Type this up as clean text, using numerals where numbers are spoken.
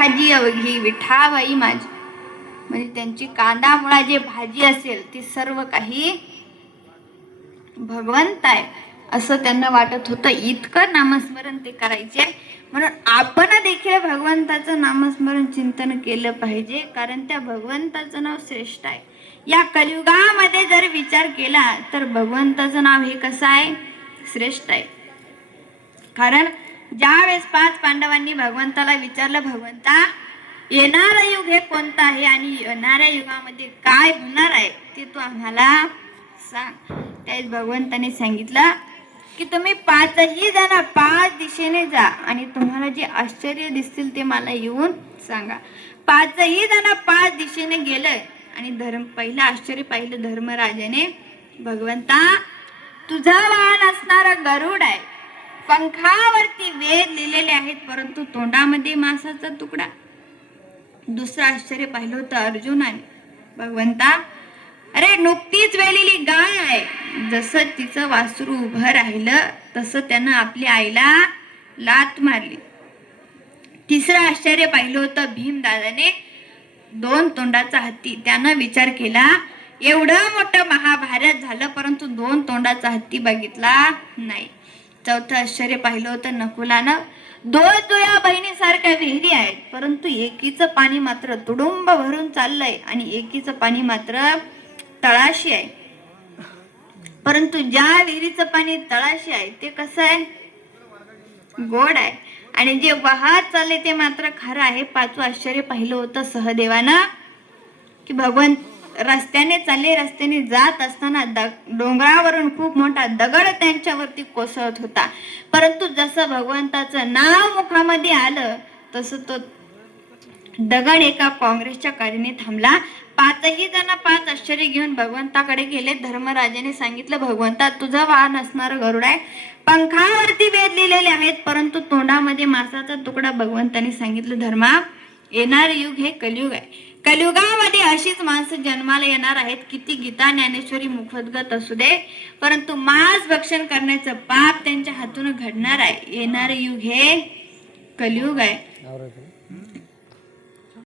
भाजी अवघी विठाबाई माझी. म्हणजे त्यांची कांदा मुळा जे भाजी असेल ती सर्व काही भगवंत आहे असं त्यांना वाटत होतं. इतकं नामस्मरण ते करायचे. म्हणून आपण देखील भगवंताचं नामस्मरण चिंतन केलं पाहिजे, कारण त्या भगवंताचं नाव श्रेष्ठ आहे. या कलियुगामध्ये जर विचार केला तर भगवंताचं नाव हे कसं आहे, श्रेष्ठ आहे. कारण ज्या वेळेस 5 पांडवांनी भगवंताला विचारलं, भगवंता येणारं युग हे कोणतं आहे आणि येणाऱ्या युगामध्ये काय होणार आहे ते तू आम्हाला सांग. त्यावेळेस भगवंताने सांगितलं की तुम्ही 5ही जण 5 दिशेने जा आणि तुम्हाला जे आश्चर्य दिसतील ते मला येऊन सांगा. 5ही जण 5 दिशेने गेले आणि पहिलं आश्चर्य पाहिलं धर्मराजाने. भगवंता तुझा वाहन असणारा गरुड आहे, पंखावरती वेद लिहिलेले आहेत परंतु तोंडामध्ये मांसाचा तुकडा. दुसरं आश्चर्य पाहिलं होतं अर्जुनाने. भगवंता अरे नुकतीच वेलेली गाय आहे, जसं तिचं वासरू उभं राहिलं तसं त्यानं आपल्या आईला लात मारली. तिसरं आश्चर्य पाहिलं होतं भीमदादाने. 2 तोंडाचा हत्ती. त्यानं विचार केला एवढं मोठं महाभारत झालं परंतु 2 तोंडाचा हत्ती बघितला नाही. चौथं आश्चर्य पाहिलं होतं नकुलानं. 2 जुळ्या बहिणीसारख्या विहिरी आहेत परंतु एकीचं पाणी मात्र तुडुंब भरून चाललंय आणि एकीचं पाणी मात्र तळाशी आहे. परंतु ज्या विहिरीचं पाणी तळाशी आहे ते कसं आहे, गोड आहे, आणि जे वाहत चालले ते मात्र खरं आहे. 5वं आश्चर्य पाहिलं होतं सहदेवानं की भगवंत रस्त्याने चालले, रस्त्याने जात असताना डोंगरावरून खूप मोठा दगड त्यांच्यावरती कोसळत होता, परंतु जसं भगवंताचं नाव मुखामध्ये आलं तसं तो दगड एका काँग्रेसच्या काडीने थांबला. 5ही जण 5 आश्चर्य घेऊन भगवंताकडे गेले. धर्मराजाने सांगितलं भगवंता तुझं वाहन असणारं गरुड आहे, पंखावरती वेद लिहिलेले आहेत परंतु तोंडामध्ये मांसाचा तुकडा. भगवंताने सांगितलं धर्मा येणार युग हे कलियुग आहे. कलियुगामध्ये अशीच माणसं जन्माला येणार आहेत. किती गीता ज्ञानेश्वरी मुखोद्गत असू दे परंतु मांस भक्षण करण्याचं पाप त्यांच्या हातून घडणार आहे. येणारे युग हे कलियुग आहे.